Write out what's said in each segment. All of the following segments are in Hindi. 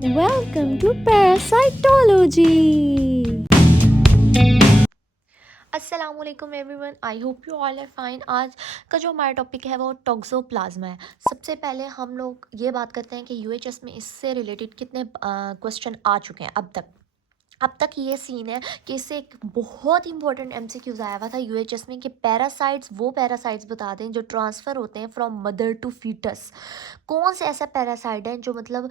Welcome to Parasitology. अस्सलामुअलैकुम everyone, I hope you all are fine. आज का जो हमारा टॉपिक है वो टॉक्सोप्लाज्मा है। सबसे पहले हम लोग ये बात करते हैं कि यूएचएस में इससे रिलेटेड कितने क्वेश्चन आ चुके हैं अब तक ये सीन है कि इससे एक बहुत इंपॉर्टेंट एमसीक्यूज आया हुआ था यूएचएस में कि वो पैरासाइट्स बता दें जो ट्रांसफ़र होते हैं फ्रॉम मदर टू फीटस। कौन से ऐसा पैरासाइट है जो मतलब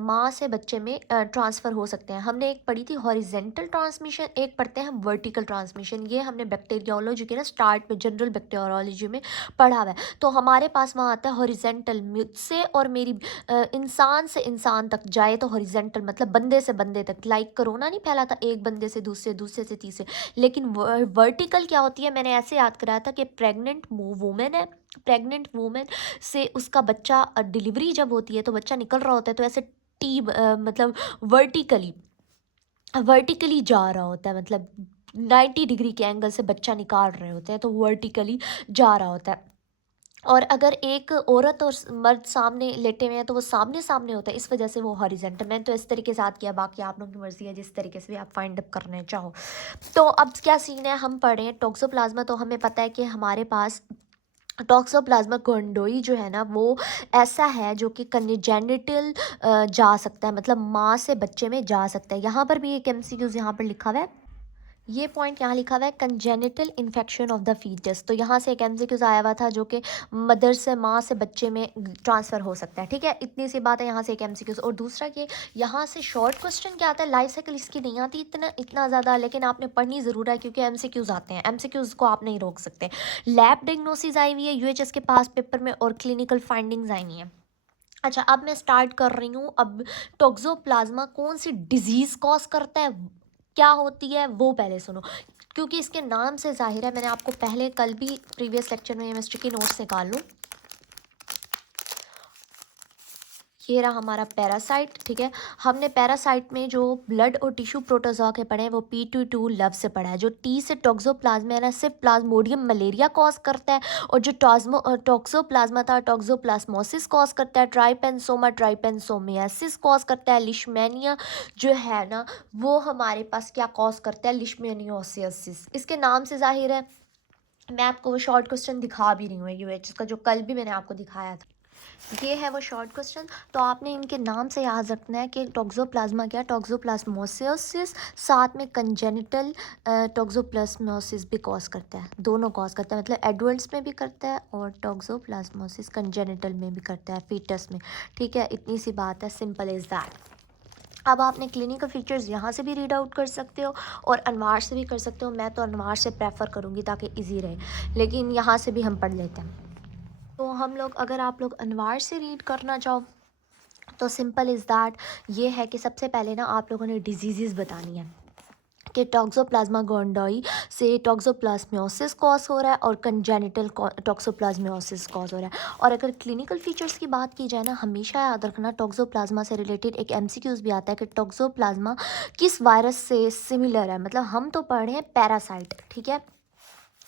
माँ से बच्चे में ट्रांसफ़र हो सकते हैं। हमने एक पढ़ी थी हॉरिजेंटल ट्रांसमिशन, एक पढ़ते हैं हम वर्टिकल ट्रांसमिशन। ये हमने बैक्टीरियोलॉजी के ना स्टार्ट में जनरल बैक्टीरियोलॉजी में पढ़ा हुआ है। तो हमारे पास वहाँ आता है हॉरिजेंटल, मुझसे और मेरी इंसान से इंसान तक जाए तो हॉरिजेंटल मतलब बंदे से बंदे तक। लाइक कोरोना नहीं फैला था एक बंदे से दूसरे, दूसरे से तीसरे। लेकिन वर्टिकल क्या होती है, मैंने ऐसे याद कराया था कि प्रेग्नेंट वूमेन है, प्रेग्नेंट वूमेन से उसका बच्चा डिलीवरी जब होती है तो बच्चा निकल रहा होता है, तो ऐसे मतलब वर्टिकली वर्टिकली जा रहा होता है, मतलब 90 डिग्री के एंगल से बच्चा निकाल रहे होते हैं, तो वर्टिकली जा रहा होता है। और अगर एक औरत और मर्द सामने लेटे हुए हैं तो वो सामने सामने होता है, इस वजह से वो हॉरिजेंटल। मैंने तो इस तरीके से याद किया, बाकी आप लोगों की मर्जी है जिस तरीके से भी आप फाइंड अप करने चाहो। तो अब क्या सीन है, हम पढ़े टॉक्सोप्लाज्मा, तो हमें पता है कि हमारे पास टॉक्सोप्लाज्मा गोंडोई जो है ना वो ऐसा है जो कि कन्जेनिटल जा सकता है, मतलब माँ से बच्चे में जा सकता है। यहाँ पर भी एक एमसीक्यूज यहाँ पर लिखा हुआ है, ये पॉइंट यहाँ लिखा हुआ है congenital infection of the foetus. तो यहाँ से एक एमसीक्यूज आया हुआ था जो कि मदर से माँ से बच्चे में ट्रांसफ़र हो सकता है। ठीक है, इतनी सी बात है। यहाँ से एक एमसीक्यूज, और दूसरा कि यहाँ से शॉर्ट क्वेश्चन क्या आता है, लाइफ साइकिल इसकी नहीं आती इतना ज़्यादा, लेकिन आपने पढ़नी ज़रूर है क्योंकि एमसीक्यूज आते हैं, एमसीक्यूज को आप नहीं रोक सकते। लैब डायग्नोसिस आई हुई है यूएचएस के पास पेपर में, और क्लिनिकल फाइंडिंग्स आई हुई हैं। अच्छा, अब मैं स्टार्ट कर रही हूँ। अब टॉक्सोप्लाज्मा कौन सी डिजीज़ कॉज करता है, क्या होती है, वो पहले सुनो, क्योंकि इसके नाम से जाहिर है। मैंने आपको पहले कल भी प्रीवियस लेक्चर में केमिस्ट्री के नोट्स निकाल लूँ, ये रहा हमारा पैरासाइट। ठीक है, हमने पैरासाइट में जो ब्लड और टिश्यू प्रोटोजोआ के पढ़े हैं वो P22 लव से पढ़ा है। जो टी से टॉक्सोप्लाज्मा है ना, सिर्फ प्लाज्मोडियम मलेरिया कॉज करता है, और जो टॉक्सोप्लाज्मा था टॉक्सोप्लाज्मोसिस कॉज करता है, ट्राइपेंसोमियासिस कॉज करता है, लिशमेनिया जो है ना वो हमारे पास क्या कॉज करता है, लिशमेनियोसिस। इसके नाम से जाहिर है। मैं आपको वो शॉर्ट क्वेश्चन दिखा भी रही हूँ यूएच का, जो कल भी मैंने आपको दिखाया था। ये है वो शॉर्ट क्वेश्चन। तो आपने इनके नाम से याद रखना है कि टॉक्सोप्लाज्मा क्या, टॉक्सोप्लाज्मोसिस, साथ में कंजेनिटल टॉक्सोप्लाज्मोसिस भी कॉज करता है, दोनों कॉज करता है, मतलब एडल्ट्स में भी करता है और टॉक्सोप्लाज्मोसिस कंजेनिटल में भी करता है, फीटस में। ठीक है, इतनी सी बात है, सिंपल इज़ दैट। अब आपने क्लिनिकल फीचर्स यहाँ से भी रीड आउट कर सकते हो और अनवार से भी कर सकते हो। मैं तो अनवार से प्रेफर करूँगी ताकि इजी रहे, लेकिन यहाँ से भी हम पढ़ लेते हैं। तो हम लोग, अगर आप लोग अनवार से रीड करना चाहो तो सिंपल इज़ दैट, ये है कि सबसे पहले ना आप लोगों ने डिजीज़ बतानी है कि टॉक्सोप्लाज्मा गोंडोई से टॉक्सोप्लाज्मोसिस कॉज हो रहा है और कंजेनिटल टॉक्सोप्लाज्मोसिस कॉज हो रहा है। और अगर क्लिनिकल फीचर्स की बात की जाए ना, हमेशा याद रखना टॉक्सोप्लाज्मा से रिलेटेड एक एमसीक्यूज भी आता है कि टॉक्सोप्लाज्मा किस वायरस से सिमिलर है। मतलब हम तो पढ़े हैं पैरासाइट, ठीक है,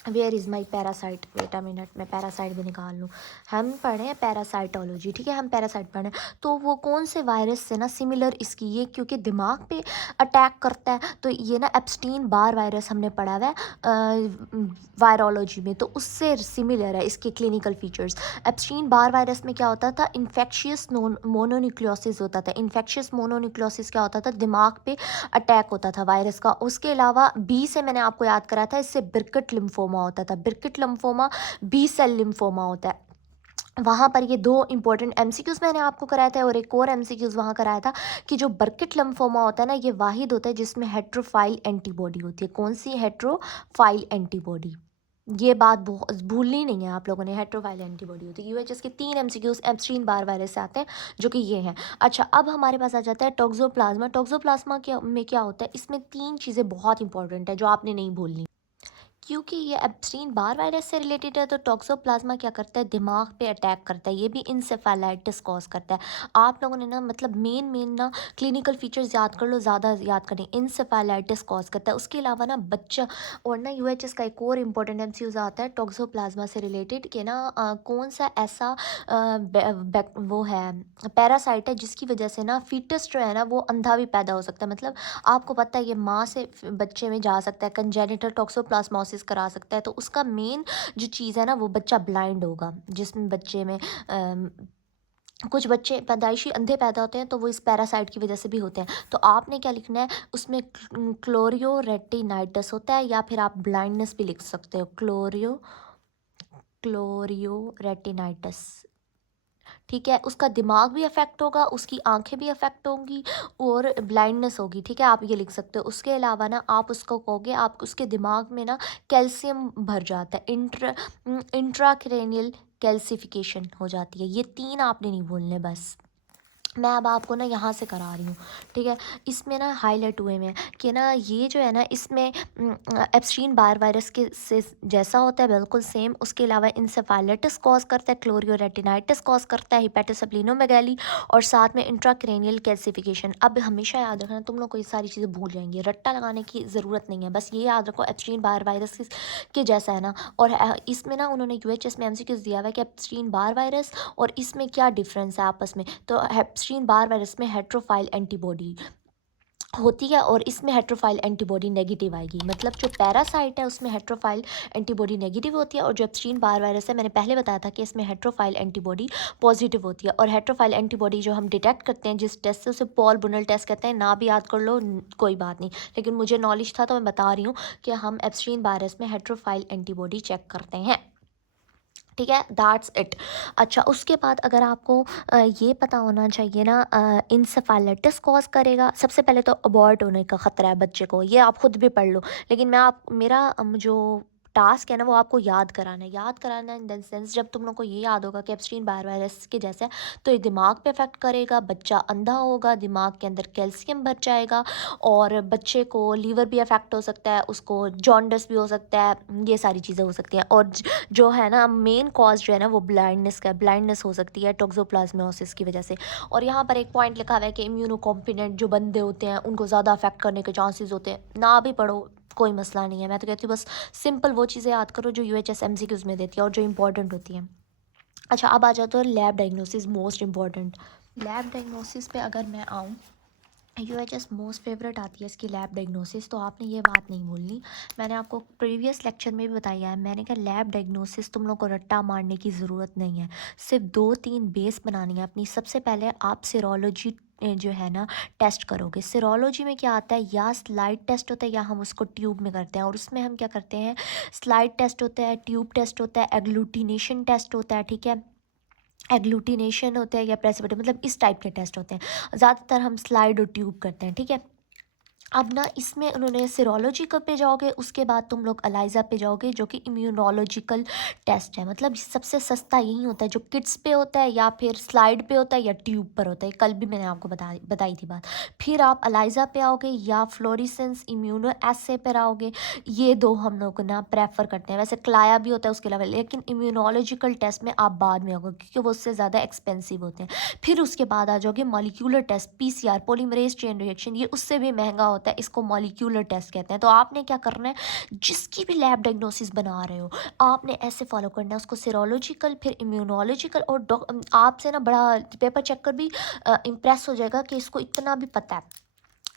where is my parasite, wait a minute, मैं पैरासाइट भी निकाल लूँ। हम पढ़े हैं पैरासाइटोलॉजी, ठीक है, हम पैरासाइट पढ़े हैं। तो वो कौन से वायरस से ना सिमिलर इसकी, ये क्योंकि दिमाग पे अटैक करता है, तो ये ना एप्स्टीन बार वायरस हमने पढ़ा हुआ है वायरोलॉजी में, तो उससे सिमिलर है इसके clinical features. Epstein Barr virus में क्या होता था, इन्फेक्शियस मोनोन्यूक्लियोसिस होता था। इन्फेक्शियस मोनोन्यूक्लियोसिस क्या होता था, दिमाग पे अटैक होता था वायरस का। उसके अलावा बी से मैंने आपको याद करा था, इससे बिरकिट लिम्फोमा होता था। बिरकिट लिम्फोमा बी सेल लिम्फोमा होता है। वहाँ पर ये दो इंपॉर्टेंट एमसीक्यूज मैंने आपको कराया था, और एक और एमसीक्यूज वहाँ कराया था कि जो बर्किट लिम्फोमा होता है ना, ये वाहिद होता है जिसमें हेट्रोफाइल एंटीबॉडी होती है। कौन सी, हेट्रोफाइल एंटीबॉडी। ये बात बहुत भूलनी नहीं है आप लोगों ने, हेट्रोफाइल एंटीबॉडी होती है। यूएचएस के 3 एमसीक्यूज एप्स्टीन बार वायरस से आते हैं, जो कि ये हैं। अच्छा, अब हमारे पास आ जाता है टॉक्सोप्लाज्मा। टॉक्सोप्लाज्मा क्या में क्या होता है, इसमें 3 चीज़ें बहुत इंपॉर्टेंट है जो आपने नहीं भूलनी। क्योंकि ये एब्स्टीन बार वायरस से रिलेटेड है तो टॉक्सोप्लाज्मा क्या करता है, दिमाग पे अटैक करता है, ये भी इंसेफेलाइटिस कॉज करता है। आप लोगों ने ना मतलब मेन मेन ना क्लिनिकल फीचर्स याद कर लो, ज़्यादा याद करें। इंसेफेलाइटिस कॉज करता है, उसके अलावा ना बच्चा और ना यूएचएस का एक और इम्पोर्टेंट एमसीक्यू आता है टॉक्सोप्लाज्मा से रिलेटेड कि ना कौन सा ऐसा वो है पैरासाइट है जिसकी वजह से ना फीटस जो है ना वो अंधा भी पैदा हो सकता है। मतलब आपको पता है ये माँ से बच्चे में जा सकता है, कंजेनिटल टॉक्सोप्लाज्मोसिस करा सकता है। तो उसका मेन जो चीज़ है ना वो बच्चा ब्लाइंड होगा, जिसमें बच्चे में कुछ बच्चे पैदाइशी अंधे पैदा होते हैं तो वो इस पैरासाइट की वजह से भी होते हैं। तो आपने क्या लिखना है उसमें, क्लोरियो रेटिनाइटिस होता है, या फिर आप ब्लाइंडनेस भी लिख सकते हो, क्लोरियो रेटिनाइटिस। ठीक है, उसका दिमाग भी अफेक्ट होगा, उसकी आंखें भी अफेक्ट होंगी और ब्लाइंडनेस होगी। ठीक है, आप ये लिख सकते हो। उसके अलावा ना आप उसको कहोगे, आप उसके दिमाग में ना कैल्शियम भर जाता है, इंट्राक्रेनियल कैल्सिफिकेशन हो जाती है। ये 3 आपने नहीं बोलने बस। मैं अब आपको ना यहाँ से करा रही हूँ। ठीक है, इसमें ना हाईलाइट हुए में कि ना ये जो है ना इसमें एब्स्टीन बार वायरस के से जैसा होता है बिल्कुल सेम। उसके अलावा इंसेफेलाइटिस कॉज करता है, क्लोरियो रेटिनाइटिस कॉज करता है, हिपेटोसेप्लिनोमेगाली, और साथ में इंट्राक्रेनियल कैल्सिफिकेशन। अब हमेशा याद रखना, तुम लोग को ये सारी चीज़ें भूल जाएंगी, रट्टा लगाने की ज़रूरत नहीं है, बस ये याद रखो एब्स्टीन बार वायरस के जैसा है ना। और इसमें ना उन्होंने यूएचएस में एमसीक्यूज दिया हुआ है कि एब्स्टीन बार वायरस और इसमें क्या डिफरेंस है आपस में। तो एब्स्टीन बार वायरस में हेट्रोफाइल एंटीबॉडी होती है और इसमें हेट्रोफाइल एंटीबॉडी नेगेटिव आएगी। मतलब जो पैरासाइट है उसमें हेट्रोफाइल एंटीबॉडी नेगेटिव होती है, और जो एब्स्टीन बार वायरस है मैंने पहले बताया था कि इसमें हेट्रोफाइल एंटीबॉडी पॉजिटिव होती है। और हेट्रोफाइल एंटीबॉडी जो हम डिटेक्ट करते हैं जिस टेस्ट से, उसे पॉल बुनल टेस्ट कहते हैं। ना भी याद कर लो कोई बात नहीं, लेकिन मुझे नॉलेज था तो मैं बता रही हूँ कि हम एब्स्टीन वायरस में हेट्रोफाइल एंटीबॉडी चेक करते हैं। ठीक है, दैट्स इट। अच्छा, उसके बाद अगर आपको ये पता होना चाहिए ना इंसेफेलाइटिस कॉज करेगा, सबसे पहले तो अबॉर्ट होने का ख़तरा है बच्चे को, ये आप खुद भी पढ़ लो। लेकिन मैं आप मेरा जो टास्क है ना वो आपको याद कराना इन द सेंस, जब तुम लोग को ये याद होगा कि एब्स्टीन बार वायरस के जैसा है तो ये दिमाग पे अफेक्ट करेगा, बच्चा अंधा होगा, दिमाग के अंदर कैल्शियम भर जाएगा, और बच्चे को लीवर भी अफेक्ट हो सकता है, उसको जॉन्डिस भी हो सकता है, ये सारी चीज़ें हो सकती हैं। और जो है ना मेन कॉज जो है ना वो ब्लाइंडनेस हो सकती है टॉक्सोप्लाज्मोसिस की वजह से। और यहाँ पर एक पॉइंट लिखा हुआ है कि इम्यूनोकॉम्पिटेंट जो बंदे होते हैं उनको ज़्यादा अफेक्ट करने के चांसेस होते हैं। ना भी पढ़ो कोई मसला नहीं है, मैं तो कहती हूँ बस सिंपल वो चीज़ें याद करो जो यूएचएस एमसीक्यूज में देती है और जो इंपॉर्टेंट होती हैं। अच्छा, अब आ जाता है lab diagnosis, most important. Lab diagnosis पे अगर मैं आऊँ, यूएचएस मोस्ट फेवरेट आती है इसकी लैब डायग्नोसिस, तो आपने ये बात नहीं भूलनी। मैंने आपको प्रीवियस लेक्चर में भी बताया है, मैंने कहा लैब डायग्नोसिस तुम लोग को रट्टा मारने की ज़रूरत नहीं है, सिर्फ 2-3 बेस बनानी है अपनी। सबसे पहले आप सीरोलॉजी जो है ना टेस्ट करोगे। सीरोलॉजी में क्या आता है, या स्लाइड टेस्ट होता है या हम उसको ट्यूब में करते हैं। और उसमें हम क्या करते हैं, स्लाइड टेस्ट होता है, ट्यूब टेस्ट होता है, एग्लूटिनेशन टेस्ट होता है। ठीक है, एग्लूटिनेशन होता है या प्रेसिपिटेशन, मतलब इस टाइप के टेस्ट होते हैं। ज़्यादातर हम स्लाइड और ट्यूब करते हैं। ठीक है, अब ना इसमें उन्होंने सीरोलॉजी पे जाओगे, उसके बाद तुम लोग एलाइजा पे जाओगे जो कि इम्यूनोलॉजिकल टेस्ट है। मतलब सबसे सस्ता यही होता है जो किड्स पे होता है, या फिर स्लाइड पे होता है, या ट्यूब पर होता है। कल भी मैंने आपको बताई थी बात। फिर आप एलाइजा पे आओगे या फ्लोरेसेंस इम्यूनो एसे पर आओगे। ये 2 हम लोग ना प्रेफर करते हैं। वैसे क्लाया भी होता है उसके अलावा, लेकिन इम्यूनोलॉजिकल टेस्ट में आप बाद में आओगे क्योंकि वो उससे ज़्यादा एक्सपेंसिव होते हैं। फिर उसके बाद आ जाओगे molecular test, PCR polymerase chain reaction, ये उससे भी महंगा होता है, इसको मॉलिक्यूलर टेस्ट कहते हैं। तो आपने क्या करना है, जिसकी भी लैब डायग्नोसिस बना रहे हो आपने ऐसे फॉलो करना है उसको, सीरोलॉजिकल फिर इम्यूनोलॉजिकल। और आपसे ना बड़ा पेपर चेक कर भी इम्प्रेस हो जाएगा कि इसको इतना भी पता है।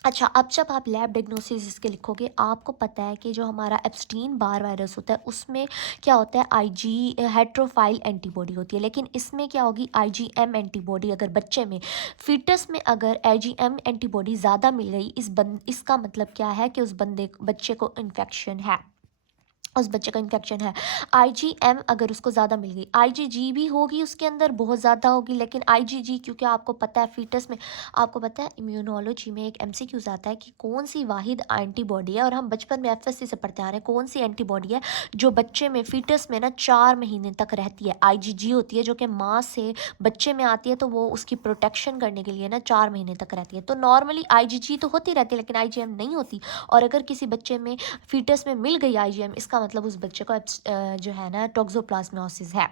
अच्छा, अब जब आप लैब डायग्नोसिस इसके लिखोगे, आपको पता है कि जो हमारा एब्स्टीन बार वायरस होता है उसमें क्या होता है, आईजी हेट्रोफाइल एंटीबॉडी होती है। लेकिन इसमें क्या होगी, आईजीएम एंटीबॉडी। अगर बच्चे में, फीटस में अगर आईजीएम एंटीबॉडी ज़्यादा मिल गई, इसका मतलब क्या है कि उस बच्चे को इन्फेक्शन है, उस बच्चे का इन्फेक्शन है। आईजीएम अगर उसको ज़्यादा मिल गई, आईजीजी भी होगी उसके अंदर बहुत ज़्यादा होगी, लेकिन आईजीजी क्योंकि आपको पता है फीटस में, आपको पता है इम्यूनोलॉजी में एक एमसीक्यूज आता है कि कौन सी वाहिद एंटीबॉडी है, और हम बचपन में एफएससी से पढ़ते आ रहे हैं कौन सी एंटीबॉडी है जो बच्चे में फीटस में ना 4 महीने तक रहती है। आईजीजी होती है जो कि माँ से बच्चे में आती है, तो वो उसकी प्रोटेक्शन करने के लिए ना 4 महीने तक रहती है। तो नॉर्मली आईजीजी तो होती रहती है लेकिन आईजीएम नहीं होती। और अगर किसी बच्चे में फीटस में मिल गई आईजीएम, इसका इसका मतलब उस बच्चे को जो है ना टॉक्सोप्लाज्मोसिस है।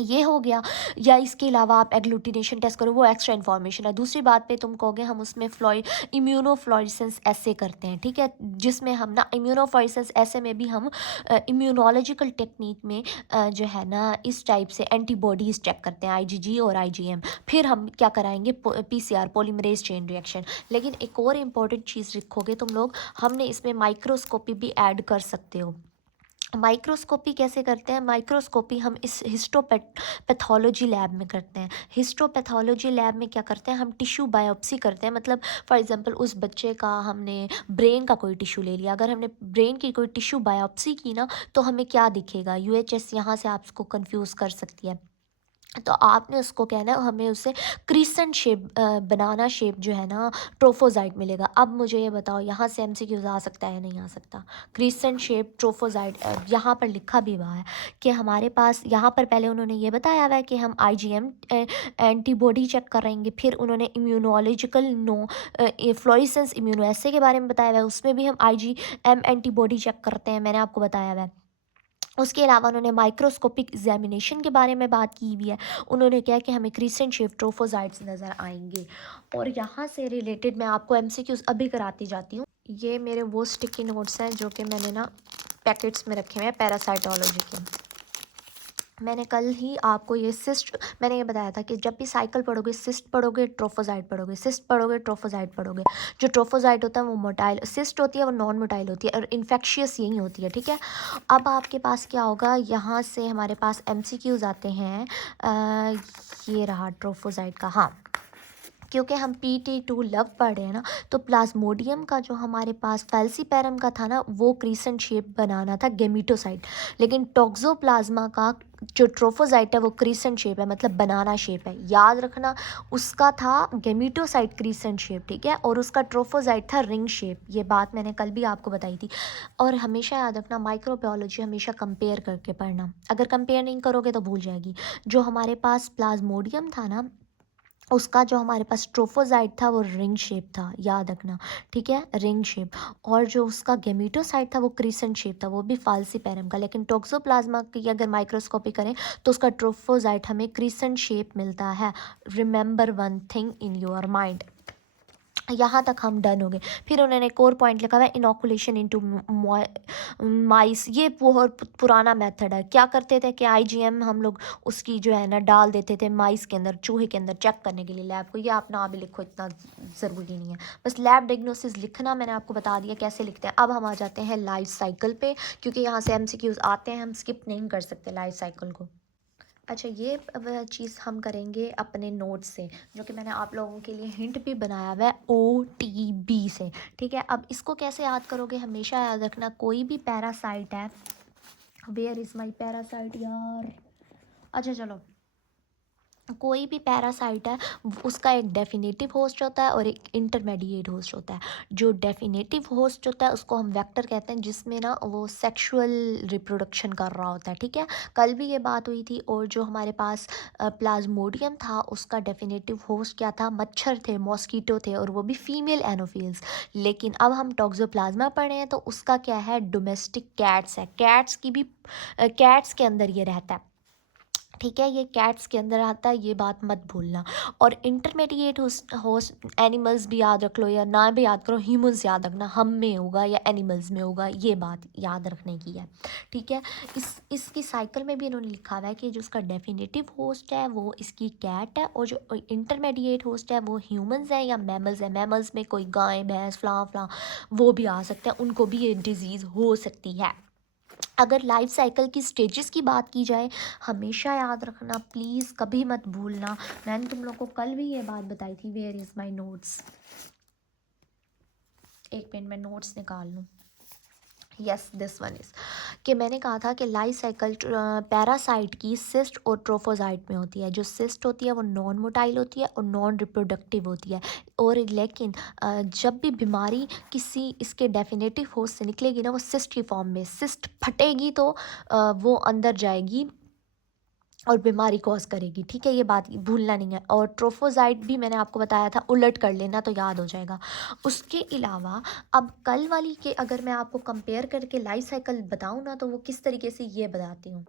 ये हो गया। या इसके अलावा आप एग्लूटिनेशन टेस्ट करो, वो एक्स्ट्रा इन्फॉर्मेशन है। दूसरी बात पे तुम कहोगे हम उसमें इम्यूनोफ्लोरेसेंस ऐसे करते हैं, ठीक है, जिसमें हम ना इम्यूनोफ्लोरेसेंस ऐसे में भी हम इम्यूनोलॉजिकल टेक्निक में जो है ना इस टाइप से एंटीबॉडीज़ चेक करते हैं, आईजीजी और आईजीएम। फिर हम क्या कराएंगे, पीसीआर, पॉलीमरेज चेन रिएक्शन। लेकिन एक और इम्पॉर्टेंट चीज़ लिखोगे तुम लोग, हमने इसमें माइक्रोस्कोपी भी ऐड कर सकते हो। माइक्रोस्कोपी कैसे करते हैं, माइक्रोस्कोपी हम इस हिस्टोपैथोलॉजी लैब में करते हैं। हिस्टोपैथोलॉजी लैब में क्या करते हैं, हम टिश्यू बायोप्सी करते हैं। मतलब फॉर एग्जांपल उस बच्चे का हमने ब्रेन का कोई टिश्यू ले लिया, अगर हमने ब्रेन की कोई टिश्यू बायोप्सी की ना, तो हमें क्या दिखेगा, यूएचएस यहाँ से आपको कंफ्यूज कर सकती है। तो आपने उसको कहना है हमें उसे क्रिसेंट शेप, बनाना शेप जो है ना ट्रोफोजाइट मिलेगा। अब मुझे ये बताओ, यहाँ से एमसीक्यूज आ सकता है, नहीं आ सकता। क्रिसेंट शेप ट्रोफोजाइट यहाँ पर लिखा भी हुआ है कि हमारे पास, यहाँ पर पहले उन्होंने ये बताया हुआ है कि हम आईजीएम एंटीबॉडी चेक करेंगे, फिर उन्होंने इम्यूनोलॉजिकल फ्लोरेसेंस इम्यूनोएसे के बारे में बताया हुआ है, उसमें भी हम आईजीएम एंटीबॉडी चेक करते हैं, मैंने आपको बताया हुआ है। उसके अलावा उन्होंने माइक्रोस्कोपिक एग्जामिनेशन के बारे में बात की हुई है। उन्होंने कहा कि हमें क्रिसेंट शेप ट्रोफोजाइट्स नज़र आएंगे। और यहाँ से रिलेटेड मैं आपको एमसीक्यूज अभी कराती जाती हूँ। ये मेरे वो स्टिकी नोट्स हैं जो कि मैंने ना पैकेट्स में रखे हुए हैं पैरासाइटोलॉजी के। मैंने कल ही आपको ये सिस्ट, मैंने ये बताया था कि जब भी साइकिल पढ़ोगे, सिस्ट पढ़ोगे, ट्रोफोजाइट पढ़ोगे, सिस्ट पढ़ोगे, ट्रोफोजाइट पढ़ोगे। जो ट्रोफोजाइट होता है वो मोटाइल, सिस्ट होती है वो नॉन मोटाइल होती है, और इन्फेक्शियस यही होती है, ठीक है। अब आपके पास क्या होगा, यहाँ से हमारे पास एमसीक्यूज आते हैं। ये रहा ट्रोफोजाइट का, हाँ, क्योंकि हम PT2 लव पढ़ रहे हैं ना, तो प्लाज्मोडियम का जो हमारे पास फैल्सीपेरम का था ना, वो क्रीसेंट शेप बनाना था, गेमिटोसाइट। लेकिन टॉक्सोप्लाज्मा का जो ट्रोफोजाइट है वो क्रीसेंट शेप है, मतलब बनाना शेप है, याद रखना। उसका था गेमिटोसाइट क्रीसेंट शेप, ठीक है, और उसका ट्रोफोजाइट था रिंग शेप। ये बात मैंने कल भी आपको बताई थी। और हमेशा याद रखना, माइक्रोबायोलॉजी हमेशा कंपेयर करके पढ़ना, अगर कंपेयर नहीं करोगे तो भूल जाएगी। जो हमारे पास प्लाज्मोडियम था ना, उसका जो हमारे पास ट्रोफोजाइट था वो रिंग शेप था, याद रखना, ठीक है, रिंग शेप। और जो उसका गेमिटोसाइट था वो क्रिसेंट शेप था, वो भी फाल्सीपेरम का। लेकिन टॉक्सोप्लाज्मा की अगर माइक्रोस्कोपी करें तो उसका ट्रोफोजाइट हमें क्रिसेंट शेप मिलता है। Remember one thing in your mind. यहाँ तक हम डन हो गए। फिर उन्होंने एक और पॉइंट लिखा हुआ है, इनोकुलेशन इनटू माइस। ये बहुत पुराना मेथड है। क्या करते थे कि आईजीएम हम लोग उसकी जो है ना डाल देते थे माइस के अंदर, चूहे के अंदर, चेक करने के लिए लैब को। ये आप ना भी लिखो, इतना ज़रूरी नहीं है, बस लैब डायग्नोसिस लिखना मैंने आपको बता दिया कैसे लिखते हैं। अब हम आ जाते हैं लाइफ साइकिल पे, क्योंकि यहाँ से एमसीक्यूज आते हैं, हम स्किप नहीं कर सकते लाइफ साइकिल को। अच्छा, ये चीज़ हम करेंगे अपने नोट से, जो कि मैंने आप लोगों के लिए हिंट भी बनाया हुआ है, OTB से, ठीक है। अब इसको कैसे याद करोगे, हमेशा याद रखना, कोई भी पैरासाइट है, वेयर इज़ माई पैरासाइट यार, अच्छा चलो, कोई भी पैरासाइट है उसका एक डेफिनेटिव होस्ट होता है और एक इंटरमीडिएट होस्ट होता है। जो डेफिनेटिव होस्ट होता है उसको हम वेक्टर कहते हैं, जिसमें ना वो सेक्सुअल रिप्रोडक्शन कर रहा होता है, ठीक है, कल भी ये बात हुई थी। और जो हमारे पास प्लाज्मोडियम था, उसका डेफिनेटिव होस्ट क्या था, मच्छर थे, मॉस्कीटो थे, और वो भी फीमेल एनोफिल्स। लेकिन अब हम टॉक्सोप्लाज्मा पढ़ रहे हैं तो उसका क्या है, डोमेस्टिक कैट्स है, कैट्स की भी, कैट्स के अंदर ये रहता है, ठीक है, ये कैट्स के अंदर आता है, ये बात मत भूलना। और इंटरमीडिएट होस्ट एनिमल्स भी याद रख लो, या ना भी याद करो, ह्यूमंस याद रखना, हम में होगा या एनिमल्स में होगा, ये बात याद रखने की है, ठीक है। इसकी साइकिल में भी इन्होंने लिखा हुआ है कि जो उसका डेफिनेटिव होस्ट है वो इसकी कैट है, और जो इंटरमीडिएट होस्ट है वो ह्यूमंस है या मैमल्स है। मैमल्स में कोई गाय, भैंस, फलां फलां वो भी आ सकते हैं, उनको भी ये डिजीज़ हो सकती है। अगर लाइफ साइकिल की स्टेजेस की बात की जाए, हमेशा याद रखना, प्लीज़ कभी मत भूलना, मैंने तुम लोग को कल भी ये बात बताई थी। वेयर इज़ माई नोट्स, एक मिनट में नोट्स निकाल लूँ, यस दिस वन इज़, कि मैंने कहा था कि लाइफ साइकिल पैरासाइट की सिस्ट और ट्रोफोजाइट में होती है। जो सिस्ट होती है वो नॉन मोटाइल होती है और नॉन रिप्रोडक्टिव होती है। और लेकिन जब भी बीमारी किसी इसके डेफिनेटिव होस्ट से निकलेगी ना, वो सिस्ट की फॉर्म में, सिस्ट फटेगी तो वो अंदर जाएगी और बीमारी कॉज करेगी, ठीक है, ये बात भूलना नहीं है। और ट्रोफोजाइट भी मैंने आपको बताया था, उलट कर लेना तो याद हो जाएगा। उसके अलावा अब कल वाली के अगर मैं आपको कंपेयर करके लाइफ साइकिल बताऊँ ना, तो वो किस तरीके से ये बताती हूँ।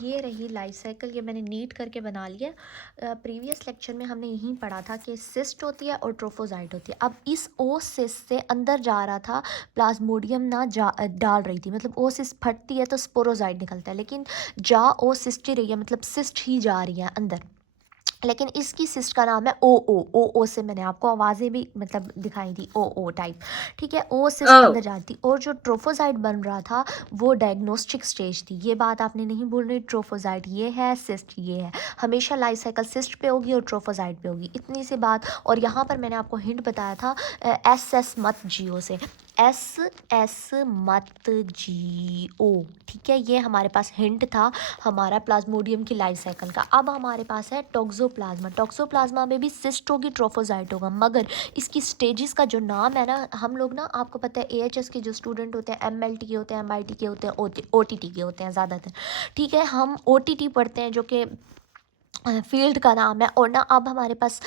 ये रही लाइफ साइकिल, ये मैंने नीट करके बना लिया। प्रीवियस लेक्चर में हमने यही पढ़ा था कि सिस्ट होती है और ट्रोफोजाइट होती है। अब इस ओ सिस्ट से अंदर जा रहा था प्लाज्मोडियम, ना जा डाल रही थी, मतलब ओ सिस्ट फटती है तो स्पोरोजाइट निकलता है, लेकिन जा ओ सिस्ट ही रही है, मतलब सिस्ट ही जा रही है अंदर। लेकिन इसकी सिस्ट का नाम है ओ से मैंने आपको आवाज़ें भी मतलब दिखाई थी, ओ टाइप, ठीक है। ओ सिस्ट अंदर जाती, और जो ट्रोफोजाइट बन रहा था वो डायग्नोस्टिक स्टेज थी। ये बात आपने नहीं भूलनी, ट्रोफोजाइट ये है, सिस्ट ये है। हमेशा लाइफ साइकिल सिस्ट पे होगी और ट्रोफोजाइट पे होगी, इतनी सी बात। और यहाँ पर मैंने आपको हिंट बताया था एस मत जियो से, एस मत जियो, ठीक है। ये हमारे पास हिंट था हमारा प्लाज्मोडियम की लाइफ साइकिल का। अब हमारे पास है टॉक्सोप्लाज्मा। टॉक्सोप्लाज्मा में भी सिस्ट होगी, ट्रोफोजाइट होगा, मगर इसकी स्टेजेस का जो नाम है ना, हम लोग ना, आपको पता है एएचएस के जो स्टूडेंट होते हैं, एमएलटी के होते हैं, एमआईटी के होते हैं, ओटीटी के होते हैं ज़्यादातर, ठीक है। हम ओटीटी पढ़ते हैं जो कि फील्ड का नाम है। और ना अब हमारे पास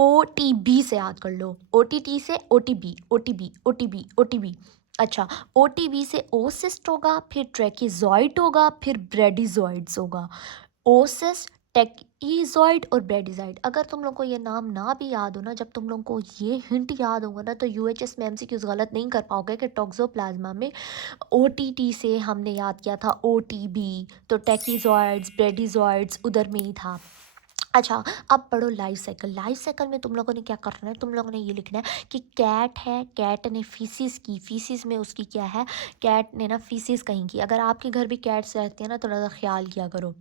ओटीबी से याद कर लो, ओटीटी से ओटीबी। अच्छा, ओटीबी से ओसिस्ट होगा, फिर ट्रेकिजॉइड होगा, फिर ब्रेडिजॉइड्स होगा। ओसिस्ट, टेकिजॉइड और ब्रेडिजॉइड। अगर तुम लोग को ये नाम ना भी याद हो ना, जब तुम लोग को ये हिंट याद होगा ना, तो यूएचएस में एमसीक्यूज गलत नहीं कर पाओगे कि टॉक्सोप्लाज्मा में ओटीटी से हमने याद किया था ओटीबी, तो टेकिजॉइड्स ब्रेडिजॉइड्स उधर में ही था। अच्छा, अब पढ़ो लाइफ साइकिल। लाइफ साइकिल में तुम लोगों ने क्या करना है, तुम लोगों ने ये लिखना है कि कैट है, कैट ने फीसिस की, फीसिस में उसकी क्या है, कैट ने ना फीसिस कहीं की। अगर आपके घर भी कैट्स रहती है ना, तो थोड़ा सा ख्याल किया करो।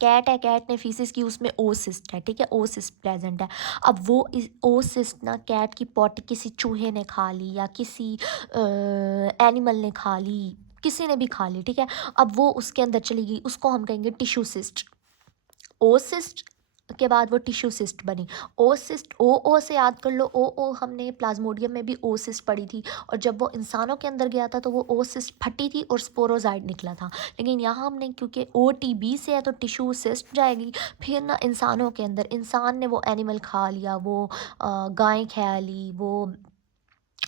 कैट है, कैट ने फीसिस की, उसमें ओसिस्ट है, ठीक है, ओसिस्ट प्रेजेंट है। अब वो ओसिस्ट ना कैट की पॉटी किसी चूहे ने खा ली या किसी एनिमल ने खा ली, किसी ने भी खा ली, ठीक है। अब वो उसके अंदर चली गई, उसको हम कहेंगे टिश्यू सिस्ट। ओसिस्ट के बाद वो टिश्यू सिस्ट बनी। ओसिस्ट ओ से याद कर लो, ओ हमने प्लाज्मोडियम में भी ओसिस्ट पढ़ी थी, और जब वो इंसानों के अंदर गया था तो वो ओसिस्ट फटी थी और स्पोरोजाइट निकला था। लेकिन यहाँ हमने क्योंकि ओटीबी से है तो टिश्यू सिस्ट जाएगी, फिर ना इंसानों के अंदर, इंसान ने वो एनिमल खा लिया, वो गाय खा ली, वो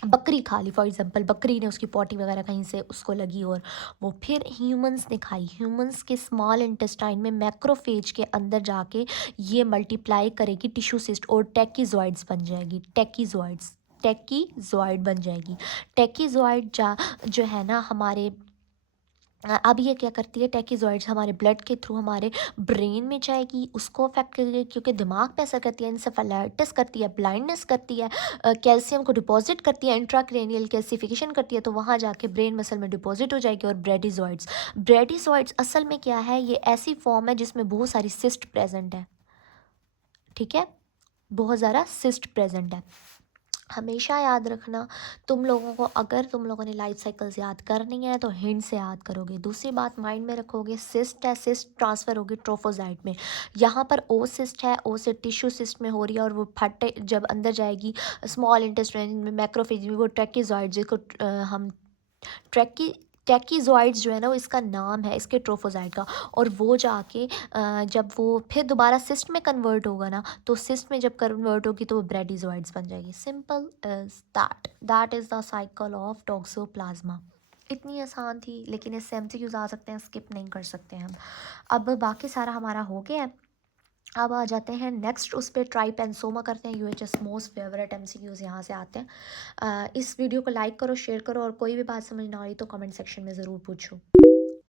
बकरी खा ली, फॉर एग्जांपल बकरी ने उसकी पॉटी वगैरह कहीं से उसको लगी, और वो फिर ह्यूमंस ने खाई। ह्यूमंस के स्मॉल इंटेस्टाइन में मैक्रोफेज के अंदर जाके ये मल्टीप्लाई करेगी टिश्यू सिस्ट और टेकिजॉइड्स बन जाएगी, टेकिजॉइड बन जाएगी। टेकिजॉइड जो है ना हमारे अब ये क्या करती है, टेकिजॉइड्स हमारे ब्लड के थ्रू हमारे ब्रेन में जाएगी, उसको अफेक्ट करेगी, क्योंकि दिमाग पे असर करती है, इंसेफेलाइटिस करती है, ब्लाइंडनेस करती है, कैल्शियम को डिपॉजिट करती है, इंट्राक्रेनियल कैल्सिफिकेशन करती है, तो वहाँ जाके ब्रेन मसल में डिपॉजिट हो जाएगी। और ब्रेडिजॉइड्स असल में क्या है, ये ऐसी फॉर्म है जिसमें बहुत सारी सिस्ट प्रेजेंट है, ठीक है, बहुत ज़्यादा सिस्ट प्रेजेंट है। हमेशा याद रखना, तुम लोगों को अगर तुम लोगों ने लाइफ साइकिल्स याद करनी है तो हिंट से याद करोगे। दूसरी बात माइंड में रखोगे, सिस्ट है, सिस्ट ट्रांसफ़र होगी ट्रोफोजाइट में। यहाँ पर ओ सिस्ट है, ओ से टिश्यू सिस्ट में हो रही है, और वो फटे जब अंदर जाएगी स्मॉल इंटेस्टाइन में मैक्रोफेज में, वो ट्रेकिजॉइड जिसको हम ट्रैकी टैकिज़ॉइड्स जो है ना, वो इसका नाम है इसके ट्रोफोजाइट का। और वो जाके जब वो फिर दोबारा सिस्ट में कन्वर्ट होगा ना, तो सिस्ट में जब कन्वर्ट होगी तो वो ब्रेडिजॉइड्स बन जाएगी। Simple is that is the cycle of toxoplasma. इतनी आसान थी, लेकिन इससे एमसीक्यूज आ सकते हैं, स्किप नहीं कर सकते हम। अब बाकी सारा हमारा हो गया है। अब आ जाते हैं नेक्स्ट उस पर, ट्राइपेंसोमा करते हैं। यूएचएस मोस्ट फेवरेट एमसीक्यूज यहाँ से आते हैं। इस वीडियो को लाइक करो, शेयर करो, और कोई भी बात समझ ना आई तो कमेंट सेक्शन में ज़रूर पूछो।